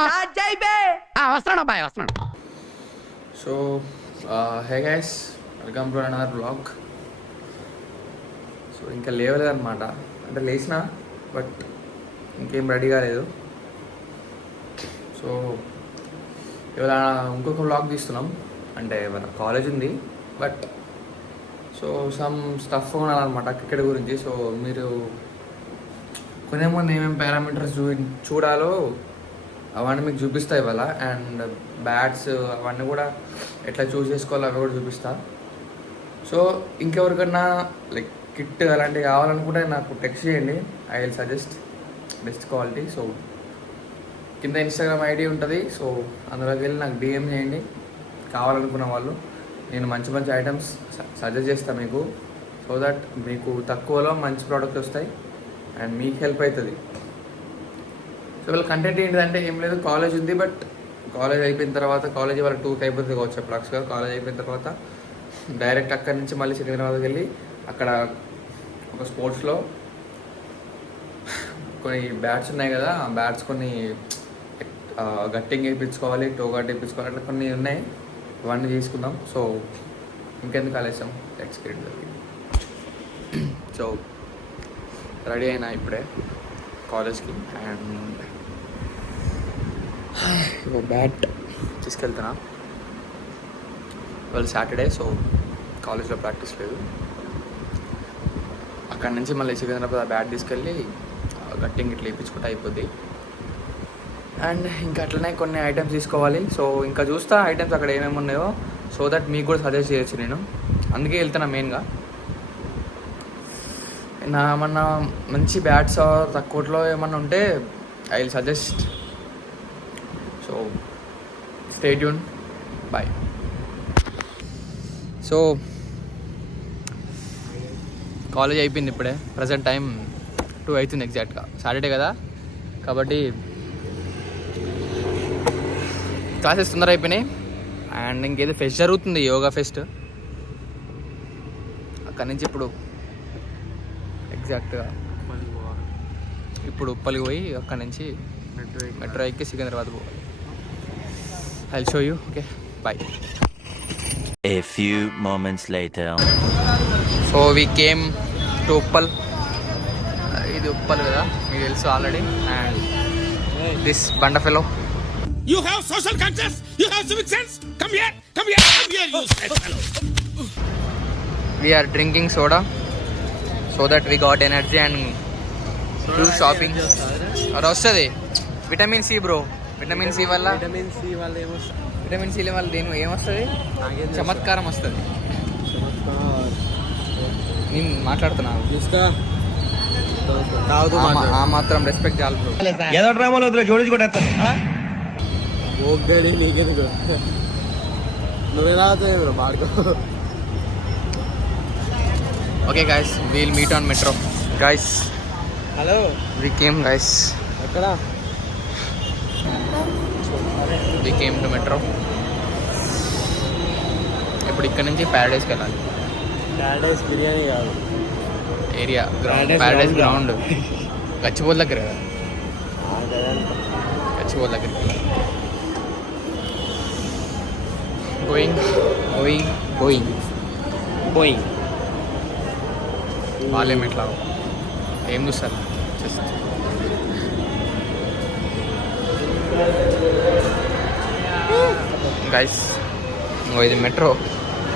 వస్తున్నాడు అబ్బాయి వస్తున్నాడు. So hey guys, welcome to another blog. So ఇంకా లేవలేదన్నమాట, అంటే లేచిన బట్ ఇంకేం రెడీ కాలేదు. సో ఇవాళ ఇంకొక బ్లాగ్ తీస్తున్నాం, అంటే మన కాలేజ్ ఉంది బట్ సో సమ్ స్టఫ్ కొనాలన్నమాట క్రికెట్ గురించి. సో మీరు కొనే ముందు ఏమేమి పారామీటర్స్ చూడాలో అవన్నీ మీకు చూపిస్తా ఇవాళ. అండ్ బ్యాట్స్ అవన్నీ కూడా ఎట్లా చూస్ చేసుకోవాలో అవి కూడా చూపిస్తా. సో ఇంకెవరికన్నా లైక్ కిట్ అలాంటివి కావాలనుకుంటే నాకు టెక్స్ట్ చేయండి, I will suggest best quality. So కింద ఇన్స్టాగ్రామ్ ఐడి ఉంటుంది, సో అందులోకి వెళ్ళి నాకు డిఎం చేయండి కావాలనుకున్న వాళ్ళు. నేను మంచి మంచి ఐటమ్స్ సజెస్ట్ చేస్తాను మీకు, సో దట్ మీకు తక్కువలో మంచి ప్రోడక్ట్స్ వస్తాయి అండ్ మీకు హెల్ప్ అవుతుంది. సో వీళ్ళ కంటెంట్ ఏంటిదంటే ఏం లేదు, కాలేజ్ ఉంది బట్ కాలేజ్ అయిపోయిన తర్వాత, కాలేజ్ వాళ్ళ 2కి అయిపోతుంది కావచ్చు అప్రాక్స్గా. కాలేజ్ అయిపోయిన తర్వాత డైరెక్ట్ అక్కడి నుంచి మళ్ళీ సికింద్రాబాద్కి వెళ్ళి అక్కడ ఒక స్పోర్ట్స్లో కొన్ని బ్యాట్స్ ఉన్నాయి కదా, ఆ బ్యాట్స్ కొన్ని గట్టింగ్ వేయించుకోవాలి, టో గట్టి వేయించుకోవాలి, అట్లా కొన్ని ఉన్నాయి, ఇవన్నీ తీసుకుందాం. సో ఇంకెందుకు ఆలస్యం, లెట్స్ గెట్ జరిగింది. సో రెడీ అయినా ఇప్పుడే కాలేజ్కి, అండ్ బ్యాట్ తీసుకెళ్తున్నా. వాళ్ళు సాటర్డే, సో కాలేజ్లో ప్రాక్టీస్ లేదు. అక్కడి నుంచి మళ్ళీ సికింద్రాబాద్ ఆ బ్యాట్ తీసుకెళ్ళి గట్టింగ్ ఇట్లా వేయించుకుంటే అయిపోద్ది. అండ్ ఇంకా అట్లనే కొన్ని ఐటమ్స్ తీసుకోవాలి. సో ఇంకా చూస్తా ఐటమ్స్ అక్కడ ఏమేమి ఉన్నాయో, సో దట్ మీకు కూడా సజెస్ట్ చేయొచ్చు. నేను అందుకే వెళ్తున్నా మెయిన్గా. ఏమన్నా మంచి బ్యాట్స్ తక్కువలో ఏమన్నా ఉంటే I will suggest. So stay tune, bye. So college అయిపోయింది ఇప్పుడే, ప్రజెంట్ టైం 2 అవుతుంది ఎగ్జాక్ట్గా. సాటర్డే కదా కాబట్టి క్లాసెస్ తొందర అయిపోయినాయి. అండ్ ఇంకేదో ఫెస్ట్ జరుగుతుంది, యోగా ఫెస్ట్. అక్కడి నుంచి ఇప్పుడు ఎగ్జాక్ట్గా ఇప్పుడు ఉప్పలికి పోయి అక్కడి నుంచి మెట్రో ఎక్కి సికింద్రాబాద్ పోవాలి. I will show you. Okay, bye. A few moments later. So we came to Uppal. ఇది ఉప్పల్ కదా, మీకు తెలుసు ఆల్రెడీ. అండ్ దిస్ బండ fellow. You have social conscience, you have civic sense. Come here, come here, come here, you stupid fellow. We are drinking soda so that we got energy and do shopping. और వస్తుంది vitamin C bro. Vitamin C వల్ల vitamin C వల్ల దేని ఏమొస్తుంది, చమత్కారం వస్తుంది. నేను మాట్లాడుతున్నాను, ఆ మాత్రం రెస్పెక్ట్ చాలు బ్రో. ఏదో డ్రామాలో జోడించుకుంటా నీకెందుకు, నువ్వేలా అవుతాయి బ్రో మార్గో. Okay guys, we'll meet on metro guys. Hello, we came guys, ఎక్కడ వి కేమ్ టు మెట్రో. ఇప్పుడు ఇక్కడ నుంచి ప్యారడైస్కి వెళ్ళాలి. ప్యారడైస్ బిర్యానీ కాదు, area ground, Paradise ground Gachibowli దగ్గర కదా, గచ్చిబౌలి దగ్గరికి వెళ్ళాలి. గోయింగ్ గోయింగ్ గోయింగ్ పోయింగ్. వాళ్ళేం ఎట్లా ఏం చూస్తారు జస్ట్. గైస్ ఇది మెట్రో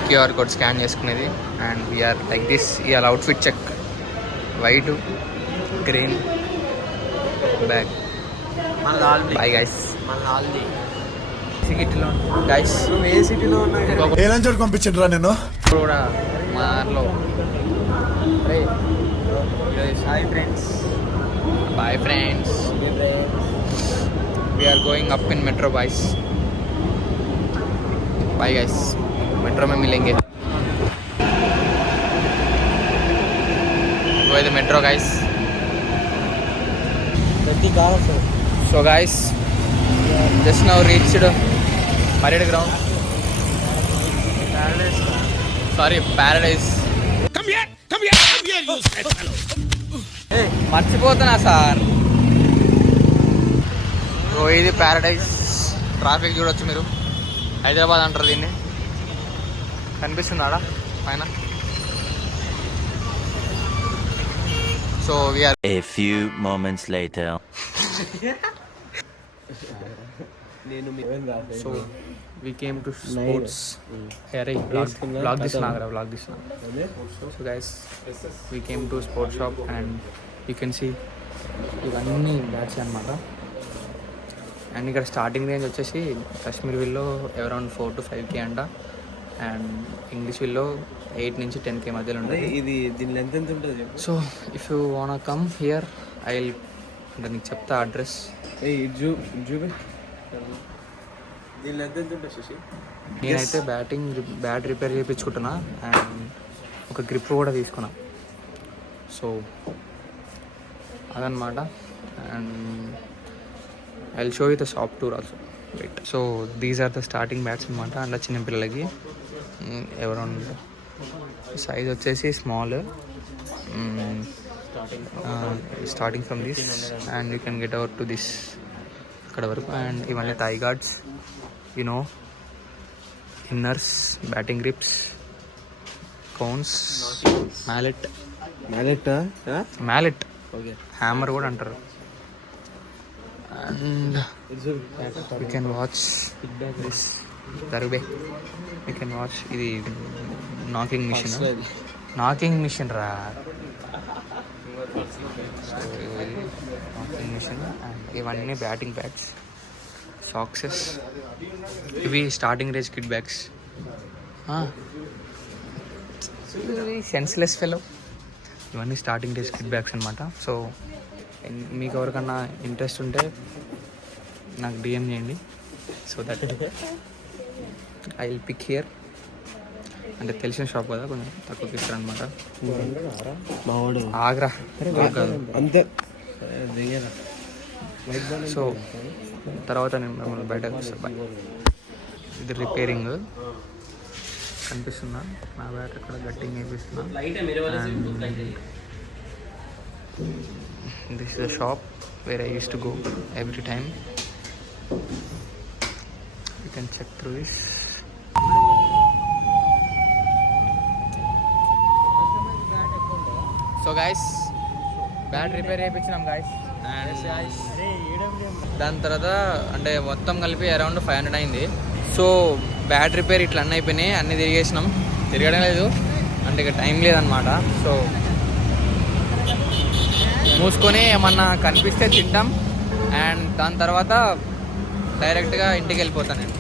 క్యూఆర్ కోడ్ స్కాన్ చేసుకునేది. And we are like this. ఇవాళ outfit check, white green bag. Bye guys. సిటీలో గైస్, నువ్వు ఏ సిటీలో ఉన్నావు? పంపించండి నేను కూడా మా దాంట్లో. Hi friends, bye friends. We are going up in metro boys. Bye guys, metro में मिलेंगे. वो है metro guys. So guys, just now reached Marriott ground. Paradise. Come here, you stupid fellow. మర్చిపోతున్నా సార్. ఇది ప్యారడైజ్. ట్రాఫిక్ చూడొచ్చు మీరు, హైదరాబాద్ అంటారు దీన్ని. కనిపిస్తున్నాడా పైన? So we are A few moments later. So we came to sports. అరే బ్లాగ్ తీస్తున్నా. So guys we came to sports shop and you can see ఇవన్నీ బ్యాట్స్ అనమాట. అండ్ ఇక్కడ స్టార్టింగ్ రేంజ్ వచ్చేసి Kashmir willow around 4 to 5K అంట. And English willow 8 నుంచి 10K మధ్యలో ఉంటుంది. ఇది దీని లెంత్ ఎంత ఉంటుంది? So if you want come here I will అంటే నీకు చెప్తా అడ్రస్. దీని లెంత్ ఎంత ఉంటుంది శశి? నేనైతే బ్యాట్ రిపేర్ చేయించుకుంటున్నా అండ్ ఒక గ్రిప్ కూడా తీసుకున్నా. సో అదనమాట. And I will show you the shop tour also. Right. So these are the starting bats అనమాట. అందులో చిన్నపిల్లలకి అరౌండ్ సైజ్ వచ్చేసి small, starting from this and you can get out to this ఇక్కడ వరకు. And ఇవన్నీ thigh guards, you know, inners, batting grips, cones, mallet, okay, hammer కూడా అంటారు. And you can watch this దర్బే. యూ కెన్ వాచ్ ఇది knocking machine రా. So ఇది knocking machine. And ఇవన్నీ బ్యాటింగ్ బ్యాట్స్, సాక్సెస్. ఇవి starting range kid bags. Senseless fellow. ఇవన్నీ స్టార్టింగ్ రేంజ్ కిడ్ బ్యాగ్స్ అనమాట. సో మీకు ఎవరికన్నా ఇంట్రెస్ట్ ఉంటే నాకు డిఎం చేయండి. So that I will pick here. అంటే తెలిసిన షాప్ కదా, కొంచెం తక్కువకి ఇస్తారు అనమాట. ఆగ్రా అంతే. సో తర్వాత నేను మిమ్మల్ని బయటకు వస్తాను. ఇది రిపేరింగ్ కనిపిస్తుందా? నా బ్యాట్ అక్కడ గట్టింగ్ వేపిస్తున్నా. This is a shop where I used to go every time. You can check through this. So guys, bat repair చేయించినాం guys. And దాని తర్వాత అంటే మొత్తం కలిపి అరౌండ్ 500 అయింది. సో బ్యాట్ రిపేర్ ఇట్లా అన్నీ అయిపోయినాయి, అన్నీ తిరిగేసినాం. తిరగడం లేదు అంటే ఇక టైం లేదనమాట. సో మూసుకొని ఏమన్నా కనిపిస్తే తింటాం అండ్ దాని తర్వాత డైరెక్ట్గా ఇంటికి వెళ్ళిపోతాను. నేను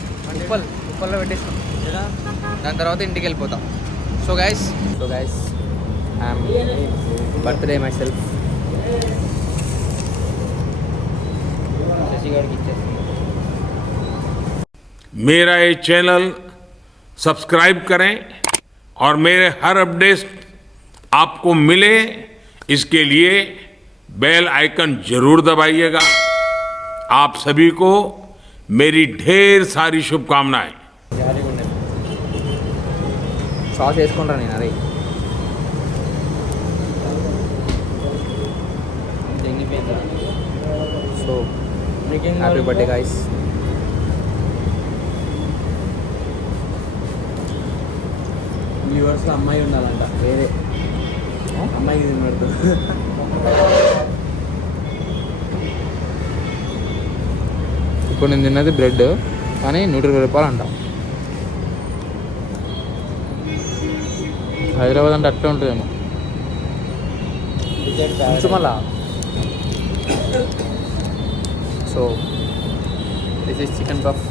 ఉప్పల్లో పెట్టేస్తాం, దాని తర్వాత ఇంటికి వెళ్ళిపోతాం. So guys I'm birthday myself. శశిగాడికి ఇచ్చేస్తాను. मेरा ये चैनल सब्सक्राइब करें और मेरे हर अपडेट आपको मिले, इसके लिए बेल आइकन जरूर दबाइएगा. आप सभी को मेरी ढेर सारी शुभकामनाएं. సాస్ వేసుకుంటా నేను. అదే సో హ్యాపీ బర్త్డే గైస్. వ్యూవర్స్లో అమ్మాయి ఉండాలంట, వేరే అమ్మాయికి తినబడుతుంది. ఇప్పుడు నేను తిన్నది బ్రెడ్ కానీ 120 రూపాయలు అంట. హైదరాబాద్ అంటే అట్లే ఉంటుందేమో. కొంచెం మళ్ళా. So this is chicken puff.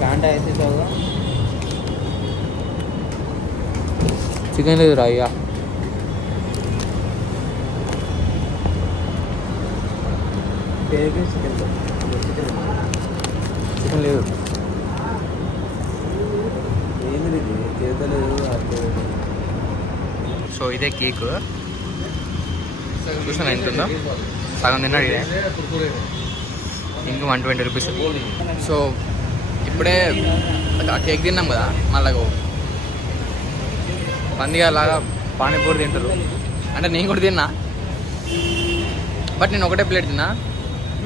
కాంటా వేసేసావుగా. చికెన్ లేదు రా అయ్యా. చికెన్ లేదు. ఏంది చేతలేదు. సో ఇదే కేక్ చూసాను ఎంత ఉందో. సగం తిన్నాడు ఇదే. ఇంక 120 రూపీస్. సో ఇప్పుడే ఆ కేక్ తిన్నాం కదా, మళ్ళీ పందిగా లాగా పానీపూరి తింటారు. అంటే నేను కూడా తిన్నా బట్ నేను ఒకటే ప్లేట్ తిన్నా,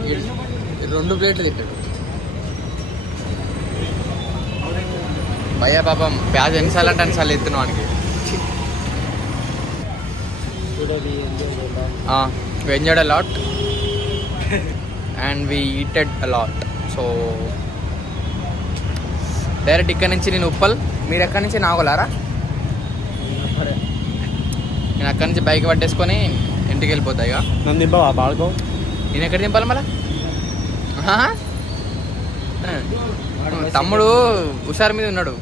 ఈ 2 ప్లేట్లు తింటాడు భయ్యా. పాపం ప్యాజ్ ఎన్నిసార్లు అంటే అన్నిసార్లు ఎత్తున్నావు వానికి. we enjoyed a lot and we eated a lot. So direct ఇక్కడ నుంచి నేను ఉప్పల్, మీరు ఎక్కడి నుంచి నాగోలారా? నేను అక్కడి నుంచి బైక్ పట్టేసుకొని ఇంటికి వెళ్ళిపోతా ఇక. నన్ను దింపవా బాడుకో? నేను ఎక్కడ దింపాలి మళ్ళా? తమ్ముడు హుషారు మీద ఉన్నాడు.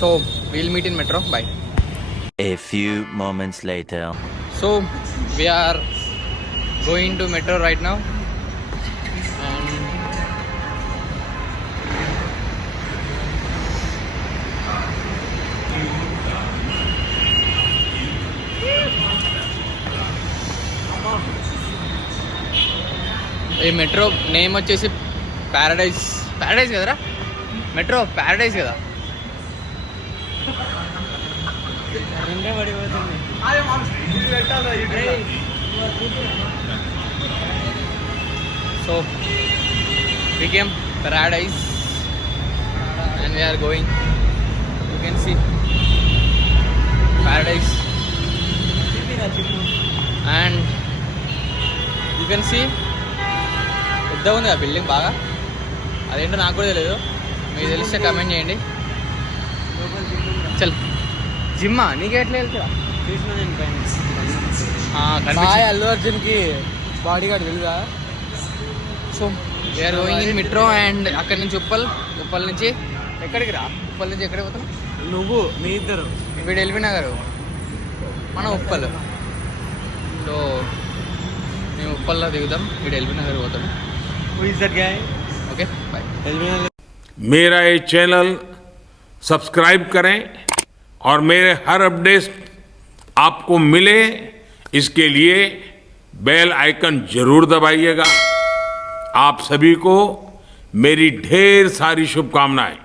So we'll meet in metro. By. A few moments later. So we are going to metro right now and ఈ మెట్రో నేమ్ వచ్చేసి ప్యారడైజ్. ప్యారడైజ్ కదరా? మెట్రో ప్యారడైజ్ కదా? So we came Paradise and we are going. You can see Paradise and you can see పెద్ద ఉంది ఆ బిల్డింగ్ బాగా. అదేంటో నాకు కూడా తెలియదు, మీకు తెలిస్తే కమెంట్ చేయండి. చల్ జిమ్మా నీకే ఎట్లా వెళ్తా? అల్లు అర్జున్కి బాడీ గార్డ్ తెలుగా. So we are going in metro and అక్కడి నుంచి ఉప్పల్ నుంచి ఎక్కడికి రా? ఉప్పల్ నుంచి ఎక్కడికి పోతాం? నువ్వు మీ ఇద్దరు. వీడు ఎల్బీ నగర్, మనం ఉప్పల్. సో మేము ఉప్పల్లో దిగుదాం, వీడు ఎల్బీ నగర్ పోతాడు. Okay bye. मेरा ये चैनल सब्सक्राइब करें और मेरे हर अपडेट आपको मिले, इसके लिए बेल आइकन जरूर दबाइएगा. आप सभी को मेरी ढेर सारी शुभकामनाएं.